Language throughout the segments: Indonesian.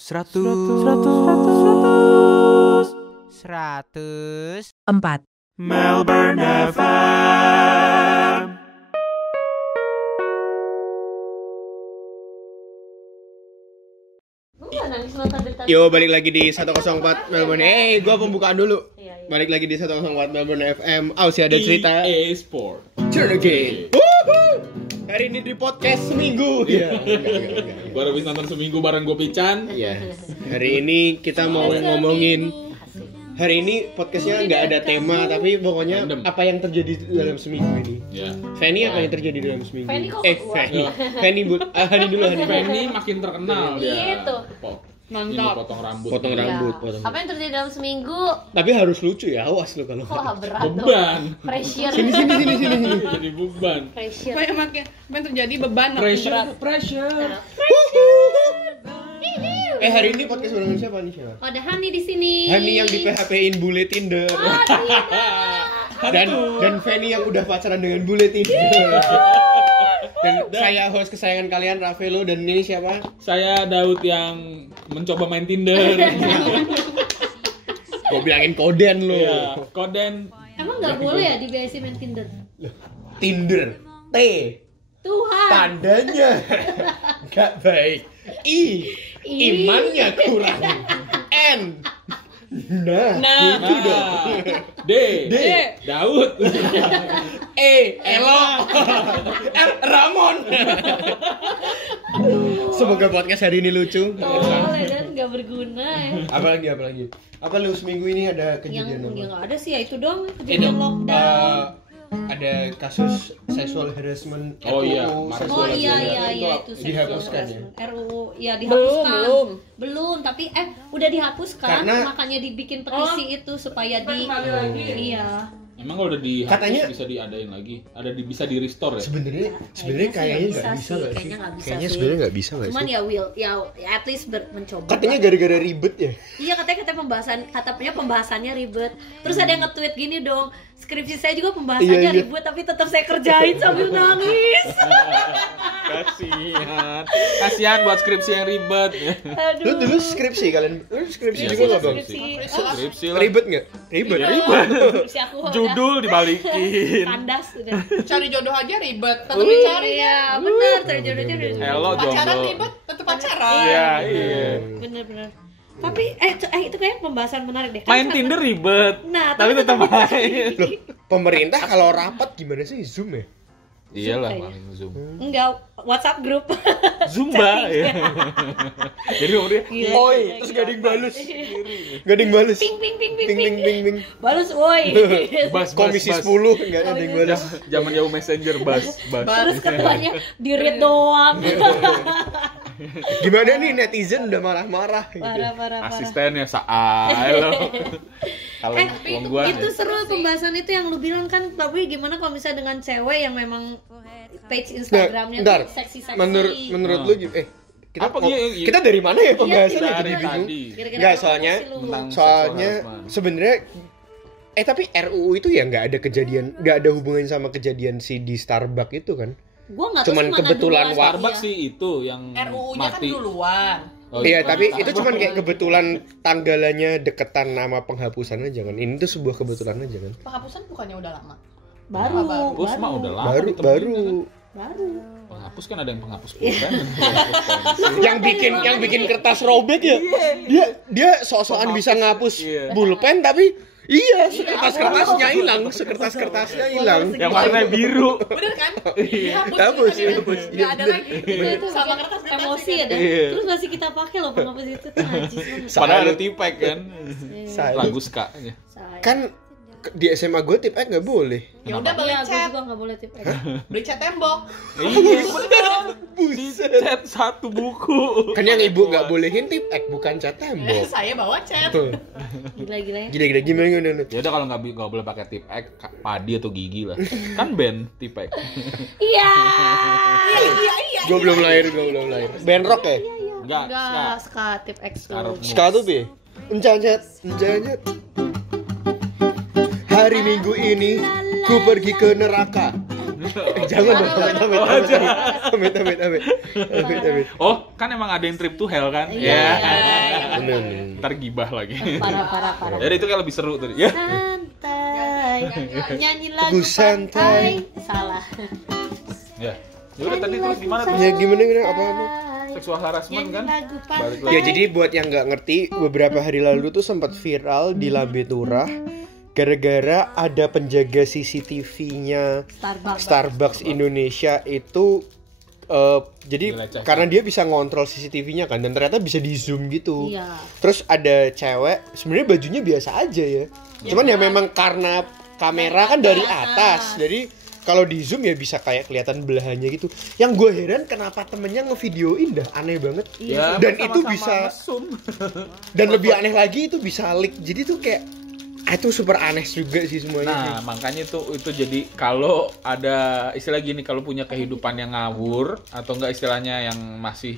104 Melbourne FM. Yo, balik lagi di 104 Melbourne. Gua pembukaan dulu. Balik lagi di 104 Melbourne FM. Sih ada cerita EA Sport. Turn again. Woohoo! Hari ini di podcast seminggu. Iya. Baru habis nonton seminggu bareng gue Pican. Iya. Hari ini kita mau ngomongin. Hari ini podcastnya nggak ada tema, tapi pokoknya Random. apa yang terjadi dalam seminggu ini. Ya. Fanny, apa yang terjadi dalam seminggu? Fanny kok Fanny. Fanny Hani dulu, Hani. Fanny makin terkenal dia. Gitu. Ini Mantap. potong rambut. Potong Iya. rambut, potong. Apa yang terjadi dalam seminggu? Tapi harus lucu ya, awas lo kalau. Wah, berat tuh. Beban. Pressure. Sini. Jadi beban. Pressure. Apa yang terjadi beban makin berat. Pressure. Hari ini podcast barengan siapa nih, siapa? Oh, ada Hani di sini. Hani yang di PHP-in bule Tinder. Oh, tidak. dan Fanny yang udah pacaran dengan bule Tinder. Dan saya host kesayangan kalian Ravelo, dan ini siapa? Saya Daud yang mencoba main Tinder. Gue bilangin koden lo. Iya, Koden. Emang nggak boleh ya di BSI main Tinder? Tinder. T. Tuhan. Tandanya gak baik. Imannya kurang. N. Nah, itu dong. D. Daud. Elo. R. Ramon. Semoga podcast hari ini lucu. Boleh dan nggak berguna ya. Apalagi? Apa lu seminggu ini ada Yang kejadian apa? nggak ada sih ya itu dong kejadian lockdown. Ada kasus sexual harassment Oh iya, RUU Maret. sexual Oh iya harassment. itu Dihapuskan ya? RUU ya dihapuskan. Belum. Tapi udah dihapuskan Karena- makanya dibikin petisi itu supaya di Kembali lagi. iya. Emang kalau udah dihapus Katanya- bisa diadain lagi? Bisa di restore ya? Sebenarnya Kayaknya kayaknya sih nggak bisa nggak sih? kayaknya nggak bisa Kayaknya sih. sebenarnya nggak bisa nggak Cuman sih? ya at least mencoba. Katanya gara-gara ribet ya. Iya katanya pembahasannya ribet. Terus ada yang nge-tweet gini dong. Skripsi saya juga pembahasannya Iya. ribet tapi tetap saya kerjain sambil nangis. Kasihan buat skripsi yang ribet. Lu dulu skripsi kalian? Lu skripsi juga nggak bang? Skripsi lah. Ribet nggak? Ribet. Skripsi aku Judul dibalikin. kandas udah. Cari jodoh aja ribet, tetap Oh, dicari. iya, benar. Cari jodohnya udah. Hello Pacaran jomblo. ribet, tetap pacaran. Iya, iya. Benar. Tapi itu kayak pembahasan menarik deh. Main Tinder ribet. Nah, tapi tetap main. Loh, pemerintah kalau rapat gimana sih? Zoom ya? Iyalah Zoom paling Zoom. Enggak, WhatsApp grup. Zumba ya. Jadi umurnya Gila, Oi, gila, terus gila. gading balus. Gading balus. Ping. Ping. Balus woi. bas Komisi 10 enggak ada yang balus. Zaman jauh Messenger bas. Terus ketuanya di-read doang. Gimana nih netizen udah marah-marah gitu. Parah. Asistennya saai lo. Kalau gua itu seru pembahasan itu yang lu bilang kan, tapi gimana kalau misalnya dengan cewek yang memang page Instagramnya Bentar. tuh seksi-seksi. Menurut lu kita Apa, iya. kita dari mana ya pembahasannya? Iya, Jadi dari bingung. tadi. Enggak, soalnya Tentang sebenarnya tapi RUU itu ya nggak ada hubungan sama kejadian si di Starbucks itu kan? Gua enggak tahu Cuman sih mana kebetulan duluan. Starbucks Iya. sih itu yang RUU-nya kan mati. duluan. Oh, Iya, gitu. tapi itu cuman kayak kebetulan tanggalannya deketan nama penghapusan aja kan. Ini tuh sebuah kebetulan aja kan. Penghapusan bukannya udah lama. Baru. Penghapus mah udah lama. Baru ditemuin, kan? Penghapus kan ada yang penghapus pulpen. yang bikin kertas robek ya. Dia sok-sokan bisa ngapus Iya. pulpen tapi sekertas-kertasnya hilang. Yang warna biru. Bener kan? Hapus. Nggak ada lagi. Itu Sama kertas emosi ya deh. Iya. Terus masih kita pakai loh penghapus itu tuh najis banget. Padahal ada tipek kan. Saya- Lagu ska. Saya. Kan di SMA gue tip nggak boleh. Ya udah beli Iya, gue cat, juga nggak boleh tip. beli cat tembok. Iya. Buset. Cat satu buku. Kan yang ibu nggak bolehin tip bukan cat tembok. Saya bawa cat. Gila-gila ya. Gila gimana? Ya udah kalau nggak boleh pakai tipek, padi atau gigi lah. Kan band tipek. Iya. Iya. Gue belum lahir. Band rock ya? Enggak, Enggak, ska tip X tuh. Ska. Ska tuh bi? Enjanyet. Hari Minggu ini ku pergi ke neraka. Jangan dong, amit. Oh, kan emang ada yang trip to hell kan? Iya. Bener. Ntar gibah lagi. Parah. Jadi itu kayak lebih seru tadi. Ya. Santai. Nyanyi lagu Lagu santai. Salah. Ya. Udah tadi terus gimana tuh? Ya gimana apa? Seksual harassment kan? Lagu Balik pantai. Ya jadi buat yang nggak ngerti, beberapa hari lalu tuh sempat viral di Lambe Turah gara-gara ada penjaga CCTV-nya Starbucks Indonesia itu jadi Dilecehkan. karena dia bisa ngontrol CCTV-nya kan dan ternyata bisa di zoom gitu. Iya. Terus ada cewek, sebenarnya bajunya biasa aja ya. Cuman ya memang karena kamera kan dari atas, jadi kalau di zoom ya bisa kayak kelihatan belahannya gitu. Yang gue heran kenapa temennya ngevideoin dah, aneh banget. Ya, Dan sama-sama itu bisa mesum. dan lebih aneh lagi itu bisa leak. Jadi tuh kayak itu super aneh juga sih semuanya. Nah, makanya itu jadi kalau ada istilah gini, kalau punya kehidupan yang ngawur atau enggak istilahnya yang masih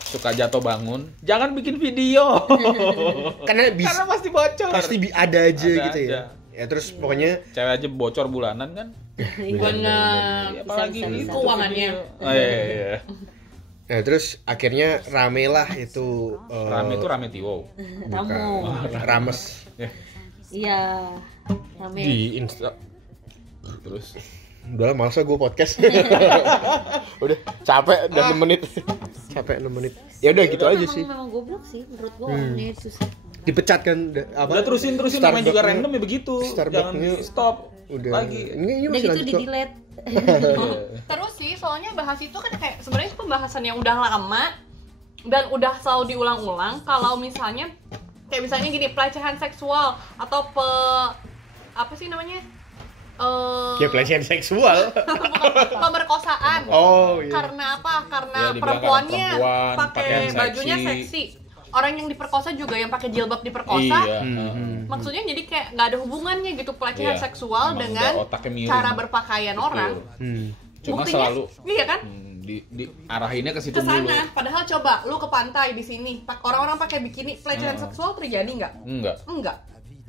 suka jatuh bangun, jangan bikin video. Karena bisa Karena pasti bocor. pasti ada aja Ada gitu ya. aja. Ya terus pokoknya Cewek aja bocor bulanan kan? Benar. Ya, apalagi bisa. gitu Keuangannya. Oh, iya. nah terus akhirnya rame lah itu Rame itu rame tiwo. Ramu. rames Iya. Rame. di Insta. Terus Udah lah, males lah gue podcast. Udah capek udah 6 menit. Capek 6 menit. Ya udah gitu aja sih. Memang goblok sih menurut gua orangnya susah. Dipecat kan apa? udah terusin namanya juga random ya begitu. Jangan Starbucksnya di stop. udah Lagi. Ini Udah masih gitu lanjut di kok. delete. Terus sih soalnya bahas itu kan kayak sebenarnya itu pembahasan yang udah lama dan udah selalu diulang-ulang. Kalau misalnya kayak misalnya gini, pelecehan seksual atau apa sih namanya? Ya pelecehan seksual. Pemerkosaan. Oh iya. Karena apa? Karena Ya, dibilang perempuannya karena perempuan, pakai pakaian bajunya seksi. seksi. Orang yang diperkosa juga yang pakai jilbab diperkosa. Iya. Maksudnya jadi kayak nggak ada hubungannya gitu pelecehan Iya. seksual Emang dengan udah otaknya miring. cara berpakaian orang. Cuma Buktinya, selalu iya kan? di arahinnya ke situ Ke dulu. sana. Padahal coba lu ke pantai di sini, orang-orang pakai bikini, pelecehan seksual terjadi nggak? Enggak. Enggak.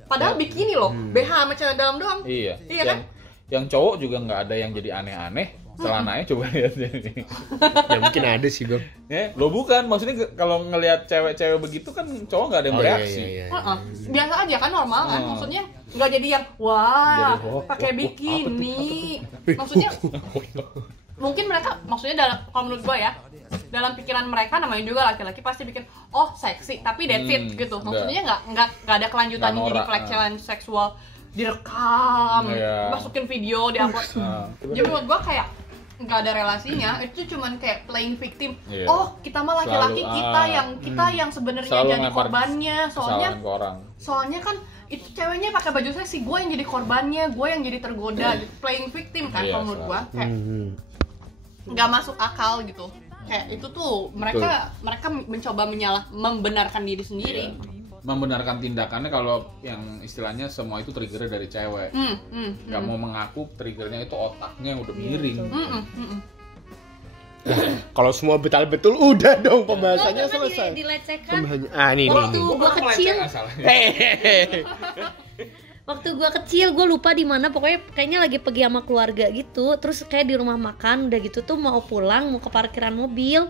Padahal bikini loh, BH sama celana dalam doang. Iya. Iya kan? Yang cowok juga nggak ada yang jadi aneh-aneh. Celananya coba lihat ini. Ya mungkin ada sih bang. Ya, lo bukan, maksudnya kalau ngelihat cewek-cewek begitu kan cowok nggak ada yang bereaksi. Iya. Heeh. Biasa aja kan, normal kan. Maksudnya nggak jadi yang wah Jadi, wah, pakai wah, bikini. Maksudnya mungkin mereka maksudnya kalau menurut gue ya, dalam pikiran mereka namanya juga laki-laki pasti bikin oh seksi tapi that's it gitu. Maksudnya nggak ada kelanjutannya Nggak jadi norak, pelecehan seksual direkam, Iya. masukin video, diupload. Jadi menurut gue kayak nggak ada relasinya, itu cuman kayak playing victim. Iya. Oh kita mah laki-laki, Selalu, kita yang sebenarnya Selalu jadi ngelempar korbannya. kesalahan ke orang. Soalnya kan itu ceweknya pakai baju seksi, gue yang jadi korbannya, gue yang jadi tergoda, gitu. Playing victim kan Iya, kalau menurut gue kayak nggak masuk akal gitu. Kayak itu tuh mereka mencoba membenarkan diri sendiri. Iya. Membenarkan tindakannya kalau yang istilahnya semua itu triggernya dari cewek. Nggak mau mengaku triggernya itu otaknya yang udah miring. Kalau semua betul udah dong pembahasannya Karena selesai. dilecehkan. Ini. Waktu gua kecil, waktu gua kecil gue lupa di mana, pokoknya kayaknya lagi pergi sama keluarga gitu, terus kayak di rumah makan udah gitu tuh mau pulang mau ke parkiran mobil,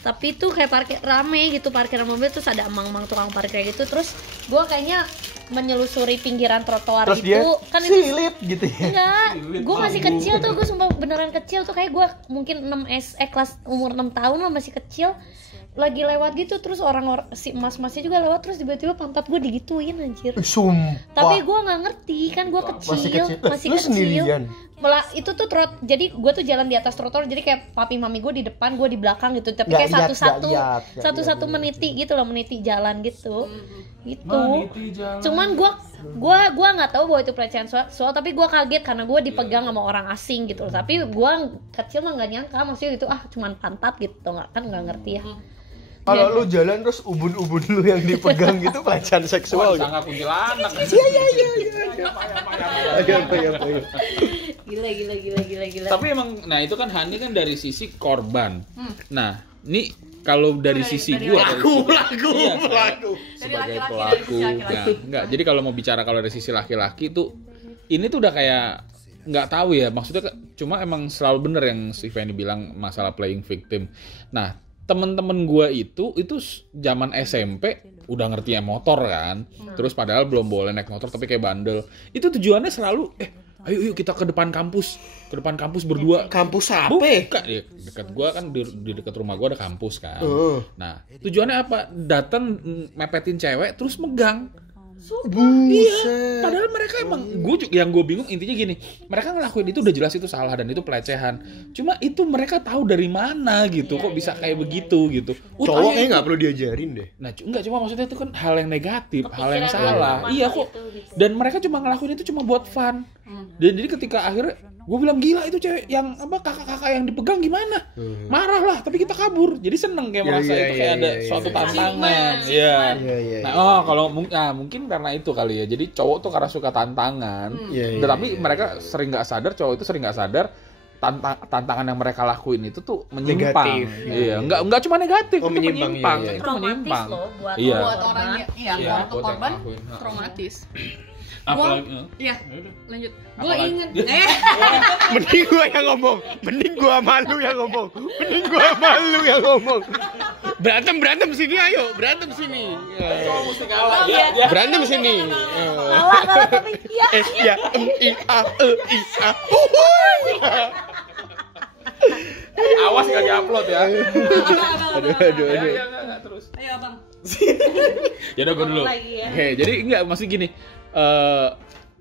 tapi tuh kayak parkir rame gitu, parkiran mobil, terus ada emang tukang parkir gitu, terus gue kayaknya menyelusuri pinggiran trotoar Terus gitu dia kan itu silit gitu ya. enggak, gue masih kecil tuh, gue sumpah beneran kecil tuh, kayak gue mungkin kelas umur 6 tahun lah, masih kecil, lagi lewat gitu, terus si emas-emasnya juga lewat, terus tiba-tiba pantat gue digituin anjir. Sumpah. Tapi gue nggak ngerti kan, gue kecil, masih Lu kecil. sendirian? Itu tuh jadi gue tuh jalan di atas trotoar, jadi kayak papi mami gue di depan, gue di belakang gitu, tapi kayak satu-satu meniti gitu loh, meniti jalan gitu, gitu. Cuman gue nggak tahu bahwa itu pelecehan seksual, tapi gue kaget karena gue dipegang sama orang asing gitu loh. Tapi gue kecil mah nggak nyangka, maksudnya gitu cuman pantat gitu, nggak ngerti ya. Kalau lu jalan terus ubun-ubun lu yang dipegang gitu pelecehan seksual gitu. Sangat kuntilanak. Iya. Gila. Tapi emang, nah itu kan Hani kan dari sisi korban. Nah, ini kalau dari sisi gua, Pelaku. sebagai laki-laki, pelaku, dari sisi laki-laki. nah, enggak. Jadi kalau mau bicara kalau dari sisi laki-laki tuh, ini tuh udah kayak nggak tahu ya, maksudnya cuma emang selalu bener yang si Fanny bilang masalah playing victim. Nah, temen-temen gue itu zaman SMP udah ngerti ya motor kan, terus padahal belum boleh naik motor tapi kayak bandel. Itu tujuannya selalu ayo kita ke depan kampus berdua. Kampus apa? Bukan, ya, dekat gua kan di dekat rumah gua ada kampus kan. Nah, tujuannya apa? Datang mepetin cewek terus megang. Iya, padahal mereka emang yang gue bingung intinya gini, mereka ngelakuin itu udah jelas itu salah dan itu pelecehan. Cuma itu mereka tahu dari mana gitu, kok bisa kayak begitu gitu. Cowoknya nggak perlu diajarin deh. Nah, enggak, cuma maksudnya itu kan hal yang negatif, hal yang salah. Iya kok. Dan mereka cuma ngelakuin itu cuma buat fun. Dan jadi ketika akhirnya gue bilang gila itu cewek yang kakak-kakak yang dipegang gimana? Marah lah, tapi kita kabur. Jadi seneng kayak merasa itu kayak ada suatu tantangan. Iya. Nah, kalau mungkin karena itu kali ya. Jadi cowok tuh karena suka tantangan. Tapi mereka sering nggak sadar, cowok itu sering nggak sadar tantangan yang mereka lakuin itu tuh menyimpang. Negatif. Iya, enggak cuma negatif, itu menyimpang. Iya. Itu menyimpang. Buat orangnya, buat korban traumatis. Iya, lanjut. Gue inget. Mending gua yang ngomong. Mending gua malu yang ngomong. Berantem sini, ayo. Berantem sini. Berantem sini. Kalah tapi iya. S-Y-M-I-A-E-I-A. Awas nggak diupload ya. Aduh. Terus. Ayo, Abang. Ya udah gue dulu. Jadi enggak, maksud gini.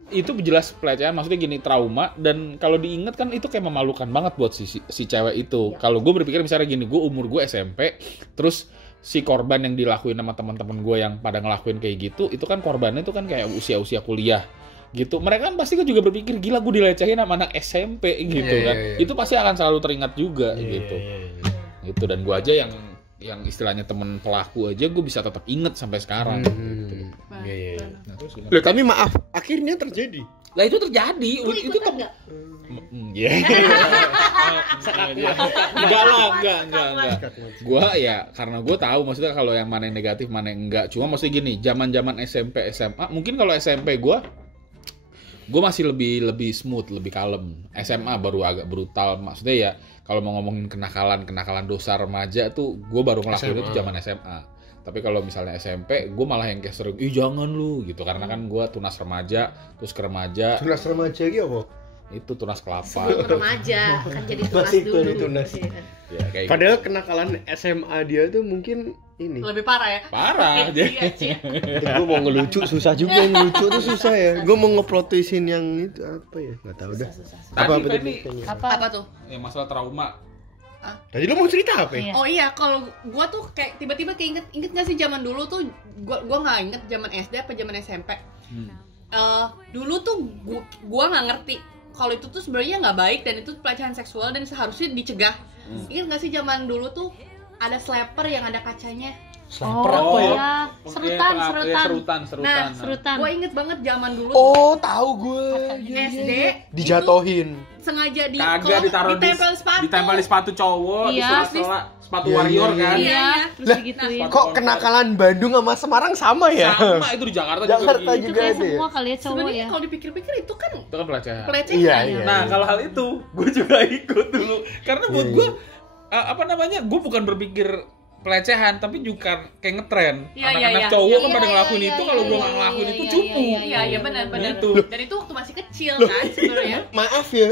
Itu jelas pelecehan, maksudnya gini, trauma, dan kalau diingat kan itu kayak memalukan banget buat si cewek itu. Kalau gue berpikir misalnya gini, umur gue SMP, terus si korban yang dilakuin sama teman-teman gue yang pada ngelakuin kayak gitu, itu kan korbannya itu kan kayak usia kuliah gitu. Mereka kan pasti kan juga berpikir gila gue dilecehin sama anak SMP gitu kan. Itu pasti akan selalu teringat juga gitu. Gitu, dan gue aja yang istilahnya temen pelaku aja gue bisa tetap inget sampai sekarang. Gitu. Loh, tapi maaf, akhirnya terjadi. Lah itu terjadi. Itu tuh enggak. Iya. Enggak. Gua ya karena gue tahu maksudnya kalau yang mana yang negatif mana yang enggak. Cuma maksudnya gini, zaman SMP SMA, mungkin kalau SMP gue masih lebih smooth, lebih kalem. SMA baru agak brutal. Maksudnya ya kalau mau ngomongin kenakalan dosa remaja tuh gue baru ngelakuin itu zaman SMA. Tapi kalau misalnya SMP, gue malah yang kayak sering, jangan lu gitu. Karena kan gue tunas remaja, terus ke remaja. Tunas remaja gitu apa? Itu tunas kelapa. Sebelum remaja, kan jadi tunas Masih dulu. tunas. Ya, kayak Padahal kenakalan SMA dia tuh mungkin ini. Lebih parah ya? parah. Gue mau ngelucu susah juga, ngelucu tuh susah ya. Gue mau ngeprotesin yang itu apa ya? Nggak tahu dah. Tadi tadi? Apa tuh? Ya masalah trauma. Tadi lo mau cerita apa ya? Oh iya, kalau gua tuh kayak tiba-tiba keinget nggak sih zaman dulu tuh gua nggak inget zaman SD apa zaman SMP. Dulu tuh gua nggak ngerti kalau itu tuh sebenarnya nggak baik dan itu pelecehan seksual dan seharusnya dicegah. Ingat nggak sih zaman dulu tuh ada slapper yang ada kacanya? Slapper apa ya? Serutan. Nah, Serutan. gua inget banget zaman dulu Oh, tahu gue. SD Dijatohin. sengaja Kagak ditaruh ditempel di sepatu cowok, di Iya, sela-sela sepatu warrior kan. Iya. Terus digituin. Kok kenakalan Bandung sama Semarang sama ya? Sama itu di Jakarta Jakarta gitu. Itu juga kayak ada ya? semua kali ya cowok Sebenarnya ya. kalau dipikir-pikir itu kan Itu kan pelecehan. pelecehan. Iya. Nah, kalau hal itu gue juga ikut dulu. Karena buat gue gue bukan berpikir pelecehan tapi juga kayak ngetren. Iya, Anak-anak iya. cowok kan Iya, pada iya, ngelakuin iya, itu, iya, kalau gue iya, nggak ngelakuin iya, itu iya, cupu. Iya benar. Gitu. Dan itu waktu masih kecil kan sebenarnya. Maaf ya,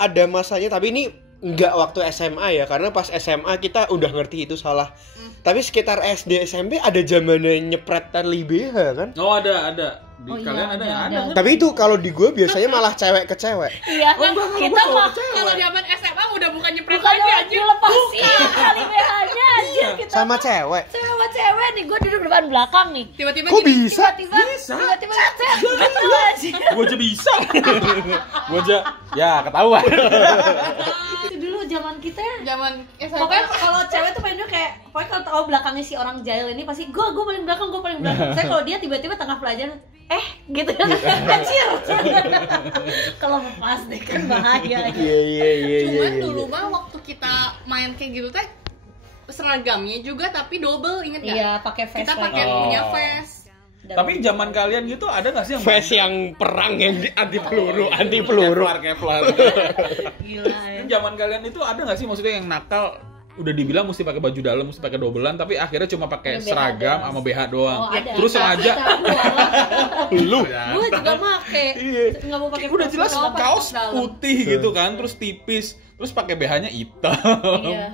ada masanya, tapi ini nggak waktu SMA ya, karena pas SMA kita udah ngerti itu salah. Tapi sekitar SD SMP ada zamannya nyepret tali BH kan? Oh ada. Di Oh, kalian iya, ada ya? ada. Ada. Tapi itu kalau di gue biasanya malah cewek ke cewek. Iya, kita mah Kalau zaman SMA udah bukan nyepret bukan lagi anjir. dilepasin kali BH-nya aja kita. Sama cewek. Cewek sama cewek nih, gue duduk depan belakang nih. Tiba-tiba Kok gini, bisa? Tiba-tiba aja. Gue aja bisa. Gue aja ya ketahuan. Itu dulu zaman kita zaman SMA. pokoknya kalau cewek tuh pengennya kayak pokoknya kalau tahu belakangnya si orang jahil ini pasti gue paling belakang. Saya kalau dia tiba-tiba tengah pelajaran gitu kecil. Kalau pas deh kan bahaya. Iya. Cuman dulu mah waktu kita main kayak gitu teh seragamnya juga tapi double, inget nggak? Iya, pakai vest Kita lagi. pakai punya vest. Tapi zaman kalian gitu ada nggak sih yang face yang perang yang anti peluru. Kevlar. Gila ya. Zaman kalian itu ada nggak sih maksudnya yang nakal udah dibilang mesti pakai baju dalam, mesti pakai dobelan, tapi akhirnya cuma pakai BH seragam doang. sama BH doang. Oh, ada. Terus sengaja Lu Gue juga make. Enggak mau pakai udah jelas Kalau pakai kaos dalam. putih gitu kan, terus tipis, terus pakai BH-nya hitam. Iya.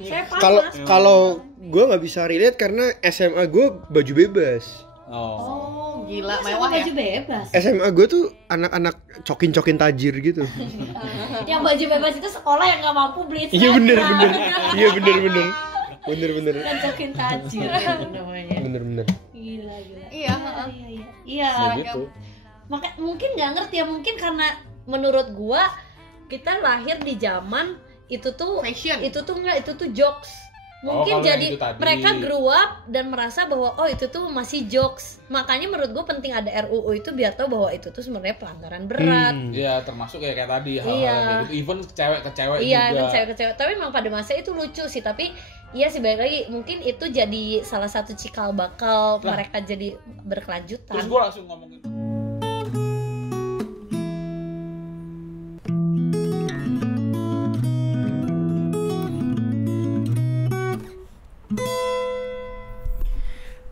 Saya panas. kalau gue nggak bisa relate karena SMA gue baju bebas. Oh. Gila, Masa mewah baju ya. bebas. SMA gue tuh anak-anak cokin tajir gitu. Yang baju bebas itu sekolah yang nggak mampu beli. Iya bener. Bener. Kan cokin tajir namanya. Bener. Gila. Iya, Iya. Nah, gitu. Maka mungkin nggak ngerti ya, mungkin karena menurut gua kita lahir di zaman itu tuh Fashion. itu tuh jokes. Mungkin kalau yang jadi itu tadi. mereka grew up dan merasa bahwa oh itu tuh masih jokes. Makanya menurut gua penting ada RUU itu biar tahu bahwa itu tuh sebenarnya pelanggaran berat. Iya, termasuk kayak tadi hal-hal Iya. kayak gitu. Even cewek ke cewek Iya, juga. kan cewek ke cewek. Tapi memang pada masa itu lucu sih. Tapi iya sih, balik lagi mungkin itu jadi salah satu cikal bakal Lah. mereka jadi berkelanjutan. Terus gue langsung ngomongin.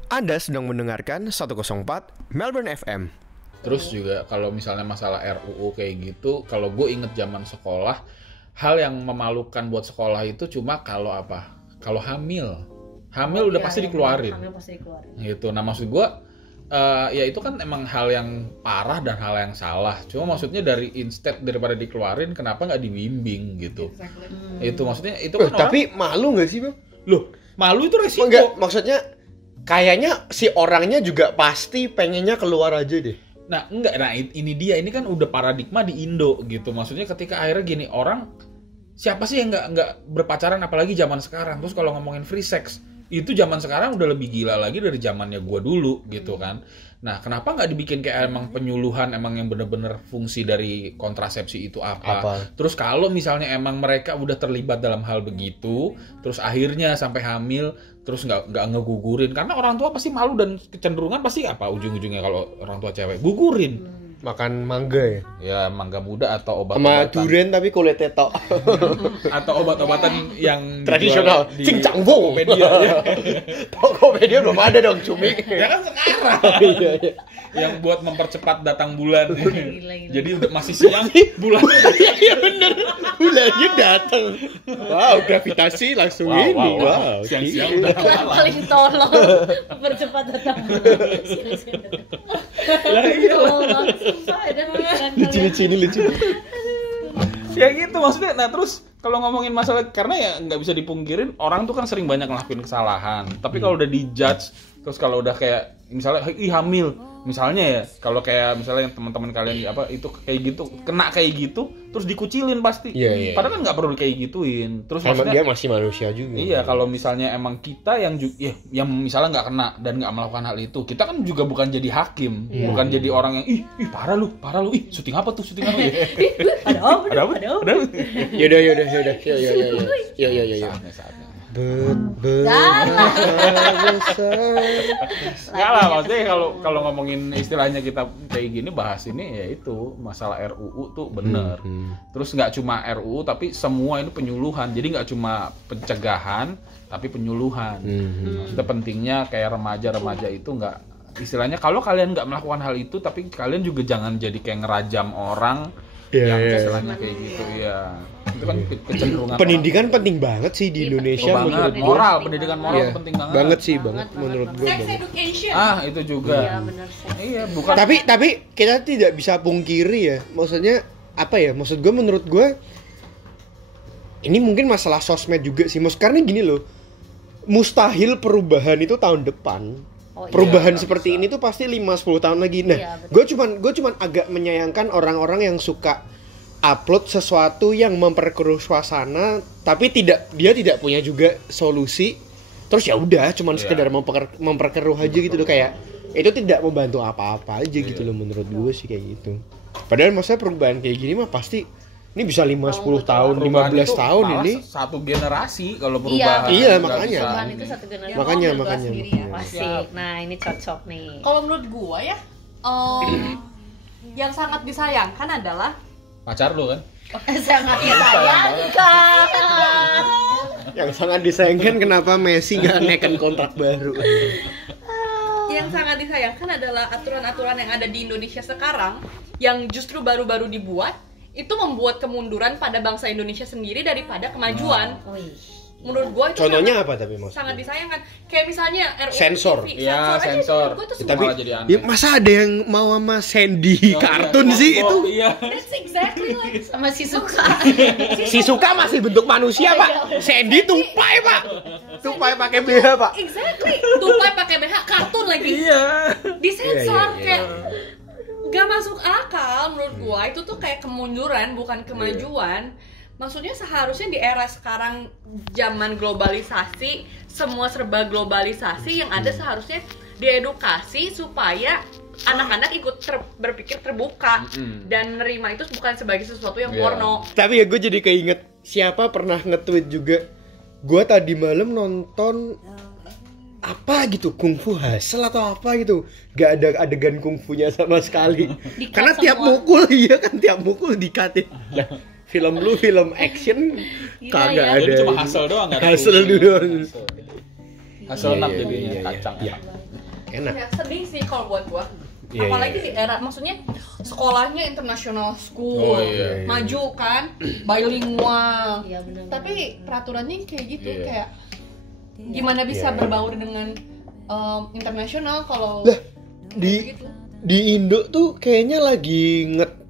Anda sedang mendengarkan 104 Melbourne FM. Terus juga kalau misalnya masalah RUU kayak gitu, kalau gue inget zaman sekolah, hal yang memalukan buat sekolah itu cuma kalau apa? Kalau hamil udah pasti dikeluarin. Hamil pasti dikeluarin. Gitu. Nah maksud gue, ya itu kan emang hal yang parah dan hal yang salah. Cuma maksudnya daripada dikeluarin, kenapa nggak dibimbing gitu? Itu maksudnya itu kan Tapi malu nggak sih, Bang? loh, malu itu resiko. Enggak, maksudnya kayaknya si orangnya juga pasti pengennya keluar aja deh. Nah, enggak. Nah, ini dia. Ini kan udah paradigma di Indo gitu. Maksudnya ketika akhirnya gini, orang siapa sih yang nggak berpacaran apalagi zaman sekarang. Terus kalau ngomongin free sex, itu zaman sekarang udah lebih gila lagi dari zamannya gua dulu gitu kan. Nah, kenapa nggak dibikin kayak emang penyuluhan emang yang bener-bener fungsi dari kontrasepsi itu apa? Terus kalau misalnya emang mereka udah terlibat dalam hal begitu, terus akhirnya sampai hamil, terus nggak ngegugurin, karena orang tua pasti malu dan kecenderungan pasti apa ujung-ujungnya kalau orang tua cewek gugurin. Makan mangga ya? Ya mangga muda atau Sama obat-obatan durian tapi kulitnya tok. atau obat-obatan yang Tradisional. dijual di Cincangfung. Tokopedia ya. Tokopedia belum ada dong, Cumi. Ya kan sekarang. Iya. Yang buat mempercepat datang bulan. Gila. Jadi udah masih siang bulan. Iya bener. Bulannya datang. Wow, gravitasi langsung ini. Wow. Siang-siang gila. udah Iklan malam. paling tolong percepat datang. Lah iya lah. Sumpah ada pikiran Lucu ini lucu. Ya gitu maksudnya. Nah terus kalau ngomongin masalah, karena ya nggak bisa dipungkirin orang tuh kan sering banyak ngelakuin kesalahan. Tapi kalau udah dijudge, terus kalau udah kayak misalnya hamil, misalnya ya, kalau kayak misalnya yang teman-teman kalian apa itu kayak gitu, kena kayak gitu, terus dikucilin pasti. Iya. Padahal kan nggak perlu kayak gituin. Terus Emang maksudnya dia masih manusia juga. iya, kalau misalnya emang kita yang yang misalnya nggak kena dan nggak melakukan hal itu, kita kan juga bukan jadi hakim, bukan jadi orang yang ih parah lu, syuting apa tuh, syuting apa? Ada apa? Ada apa? Ada apa? Yaudah. Saatnya. Enggak lah, maksudnya kalau ngomongin istilahnya kita kayak gini bahas ini ya itu masalah RUU tuh bener. Terus nggak cuma RUU tapi semua ini penyuluhan. Jadi nggak cuma pencegahan tapi penyuluhan. Maksudnya pentingnya kayak remaja itu nggak, istilahnya kalau kalian nggak melakukan hal itu tapi kalian juga jangan jadi kayak ngerajam orang yang istilahnya kayak gitu ya. Itu kan kecenderungan Pendidikan penting banget sih di Indonesia menurut banget. gua. Pendidikan moral Iya, penting banget. Banget sih, banget menurut gua. Sex banget. education. Itu juga. Iya benar sih. Iya, bukan. Tapi kita tidak bisa pungkiri ya. Maksudnya apa ya? Maksud gua menurut gua ini mungkin masalah sosmed juga sih. Karena gini loh. Mustahil perubahan itu tahun depan. Perubahan iya, seperti bisa. ini tuh pasti 5-10 tahun lagi. Nah, Iya, betul. gue cuman agak menyayangkan orang-orang yang suka upload sesuatu yang memperkeruh suasana tapi dia tidak punya juga solusi. Terus ya udah cuman sekedar memperkeruh aja gitu loh, kayak itu tidak membantu apa-apa aja gitu loh menurut gue sih kayak gitu. Padahal maksudnya perubahan kayak gini mah pasti Ini bisa 5-10 tahun, Perubahan 15 itu tahun malah ini. satu generasi kalau perubahan. Iya, nggak makanya. bisa Perubahan ini. itu satu generasi. Ya, Makanya, mau ngegas makanya. sendiri ya. Asik. Nah, ini cocok nih. Kalau menurut gua ya, yang sangat disayangkan adalah Pacar lu kan? Sangat disayangkan. Yang sangat disayangkan kenapa Messi nggak neken kontrak baru. yang sangat disayangkan adalah aturan-aturan yang ada di Indonesia sekarang yang justru baru-baru dibuat itu membuat kemunduran pada bangsa Indonesia sendiri daripada kemajuan. Menurut gue itu Contohnya apa tapi maksudnya? sangat disayangkan. Kayak misalnya RUU Sensor. TV, Iya, aja sensor. menurut gue itu Itu Tapi malah jadi aneh. ya, masa ada yang mau sama Sandy kartun sih itu? Iya. That's exactly like Sama si Suka. Si Suka masih bentuk manusia, Pak. Sandy tupai, Pak. Tupai pakai BH, Pak. exactly. Tupai pakai BH kartun lagi. Iya. Disensor Iya, iya, iya. kayak gak masuk akal menurut gua. Itu tuh kayak kemunduran bukan kemajuan. Maksudnya seharusnya di era sekarang zaman globalisasi, semua serba globalisasi, yang ada seharusnya diedukasi supaya anak-anak ikut berpikir terbuka dan nerima itu bukan sebagai sesuatu yang Iya. porno. Tapi ya gue jadi keinget siapa pernah nge-tweet juga. Gue tadi malam nonton apa gitu, kungfu Hustle atau apa gitu. Gak ada adegan kungfunya sama sekali. Di-cut Karena tiap semua. mukul, iya kan, tiap mukul dikatin. Lah, film lu film action Gila kagak ya. ada. Jadi cuma hasil doang kan? Hasil doang. Hasil Iya, enak iya, jadinya iya, kacang. iya. Enak. Ya, sedih sih kalau buat gua. Iya, Apalagi iya. di era, maksudnya sekolahnya international school, Oh, iya. maju kan, bilingual. Iya benar. Tapi peraturannya kayak gitu, Iya. kayak gimana bisa Iya. berbaur dengan internasional kalau Lah, di gitu. di Indo tuh kayaknya lagi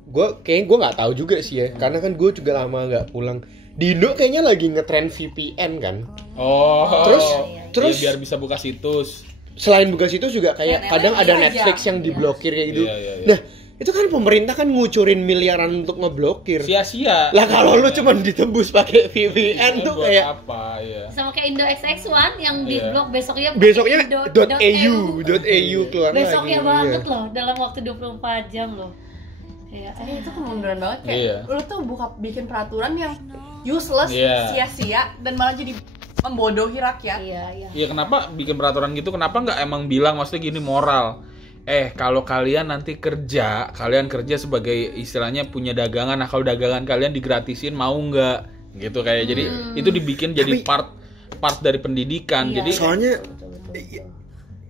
gue nggak tahu juga sih ya, karena kan gue juga lama nggak pulang. Di Indo kayaknya lagi ngetren VPN kan. Oh. Terus biar bisa buka situs. selain buka situs juga kayak Net- kadang ada aja. Netflix yang diblokir kayak gitu. Iya, iya, iya. Nah, itu kan pemerintah kan ngucurin miliaran untuk ngeblokir. Sia-sia. Lah kalau lu cuma ditembus pakai VPN tuh Buat kayak apa ya? Sama kayak Indo XX1 yang di Iya. blog besoknya besoknya Indo- .au keluar besoknya lagi. banget Iya. loh, dalam waktu 24 jam loh. Kayak Itu kemunduran banget kayak Iya. lu tuh bikin peraturan yang useless, Iya. sia-sia dan malah jadi membodohi rakyat. iya. Iya, kenapa bikin peraturan gitu? Kenapa nggak emang bilang maksudnya gini moral? Kalau kalian nanti kerja, kalian kerja sebagai istilahnya punya dagangan. Nah, kalau dagangan kalian digratisin mau nggak? Gitu kayak. Jadi itu dibikin jadi Tapi- part dari pendidikan. Iya. Jadi Soalnya Betul.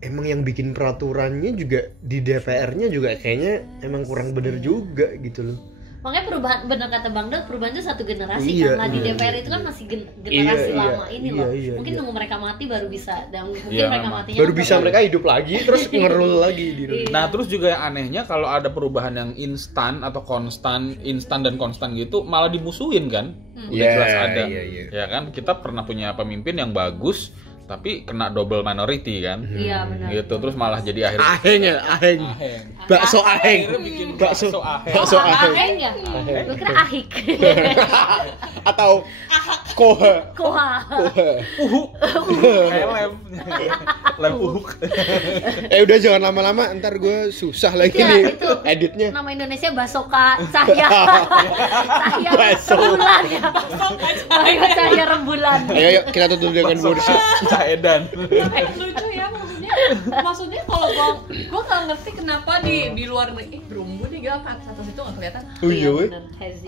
emang yang bikin peraturannya juga di DPR-nya juga kayaknya emang kurang bener juga gitu loh. Makanya perubahan, benar kata Bang Del, perubahan itu satu generasi Iya, kan. Nah, di iya. DPR itu kan masih generasi Iya, lama iya, ini iya, loh. iya, Mungkin iya. nunggu mereka mati baru bisa, dan mungkin Iya, mereka memang. matinya Baru kan bisa mereka hidup lagi terus ngerul lagi di Iya. Nah, terus juga yang anehnya kalau ada perubahan yang instan atau instan dan konstan gitu malah dimusuhin kan? Udah Iya, jelas ada. iya, iya. Ya kan? Kita pernah punya pemimpin yang bagus tapi kena double minority kan? Iya benar. Gitu terus malah jadi akhirnya aheng ya, aheng. aheng. Bakso aheng. Akhirnya bikin Bakso bakso aheng. bakso Oh, aheng. aheng ya? Lu kira ahik. Atau koha. Koha. Kayak lem uhuk. Udah jangan lama-lama, ntar gue susah lagi Iya, nih itu. editnya. Nama Indonesia Basoka Cahya. Cahya Baso. rembulan ya. Bayo Cahya rembulan. Ayo kita tutup dengan worship. Caedan. Lucu ya maksudnya kalau gua nggak ngerti kenapa di luar negeri berumbu nih gak kan satu situ nggak kelihatan. Oh iya weh. bener, Hezi.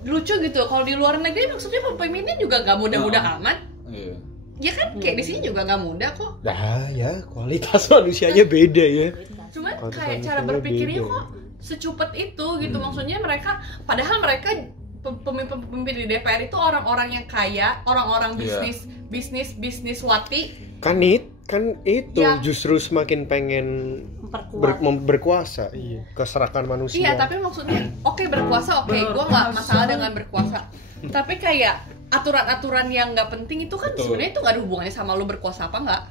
Lucu gitu kalau di luar negeri maksudnya pemimpinnya juga nggak muda-muda amat. Iya. Ya kan kayak di sini juga nggak muda kok. Nah ya, kualitas manusianya beda ya. Cuman Kualitas kayak cara manusianya berpikirnya beda. kok secepet itu gitu. Maksudnya mereka padahal mereka pemimpin di DPR itu orang-orang yang kaya, orang-orang Iya. bisnis wati. Kan itu Ya. justru semakin pengen Memperkuat. berkuasa. Iya, keserakan manusia. Iya, tapi maksudnya oke berkuasa, oke, gue nggak masalah dengan berkuasa. Tapi kayak aturan-aturan yang nggak penting itu kan Betul. sebenarnya itu nggak ada hubungannya sama lo berkuasa apa nggak?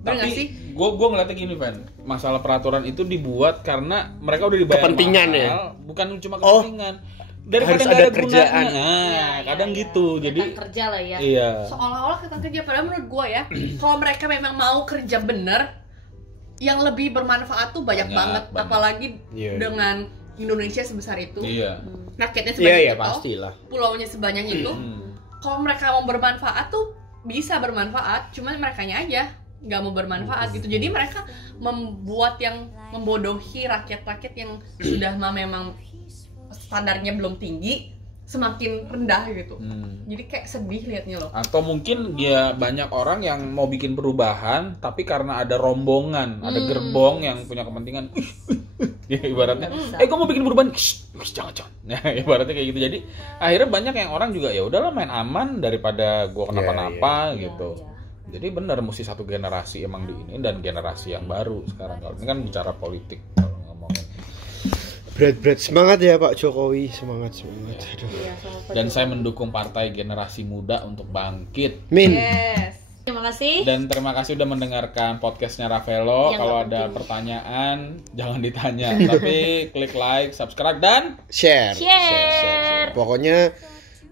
Bener nggak sih? Tapi gue ngeliatnya gini, Van. Masalah peraturan itu dibuat karena mereka udah dibayar Kepentingan mahal, ya? Bukan cuma Oh, kepentingan. Daripada harus nggak ada ada kerjaan. gunanya. Nah, Iya, kadang iya, gitu. iya. Jadi Kelihatan kerja lah ya. iya. Seolah-olah kita kerja, padahal menurut gue ya, kalau mereka memang mau kerja bener, yang lebih bermanfaat tuh banyak Banyak, banget. banyak. Apalagi Iya. dengan Indonesia sebesar itu, Iya. rakyatnya Iya sebanyak ya itu, pastilah. pulaunya sebanyak itu. Kalau mereka mau bermanfaat tuh bisa bermanfaat, cuman merekanya aja nggak mau bermanfaat gitu. Jadi mereka membuat yang membodohi rakyat-rakyat yang sudah memang standarnya belum tinggi semakin rendah gitu. Jadi kayak sedih liatnya loh. Atau mungkin dia banyak orang yang mau bikin perubahan tapi karena ada rombongan, ada gerbong yang punya kepentingan. Ya, ibaratnya, gue mau bikin perubahan, jangan. Nah, ibaratnya kayak gitu. Jadi akhirnya banyak yang orang juga ya udahlah main aman daripada gua kenapa-napa gitu. Jadi benar mesti satu generasi emang di ini dan generasi yang baru sekarang. Kalau ini kan bicara politik kalau ngomongin. Berat semangat ya Pak Jokowi, semangat. Aduh. Dan saya mendukung partai generasi muda untuk bangkit. Min. Yes. Terima kasih. Dan terima kasih udah mendengarkan podcastnya Ravelo. Yang Kalau gak ada penting. pertanyaan jangan ditanya, tapi klik like, subscribe dan Share. Share. Pokoknya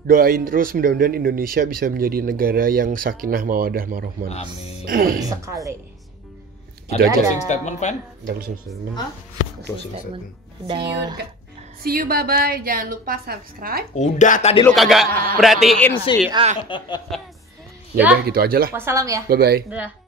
doain terus mudah-mudahan Indonesia bisa menjadi negara yang sakinah mawaddah marohman. amin. Sekali. Gitu Ada aja. closing statement, Fan? Udah closing statement. Hah? Closing statement. See you, bye bye. Jangan lupa subscribe. Udah tadi lu kagak perhatiin sih. Ya udah gitu aja lah. Wassalam ya. Bye bye. Udah.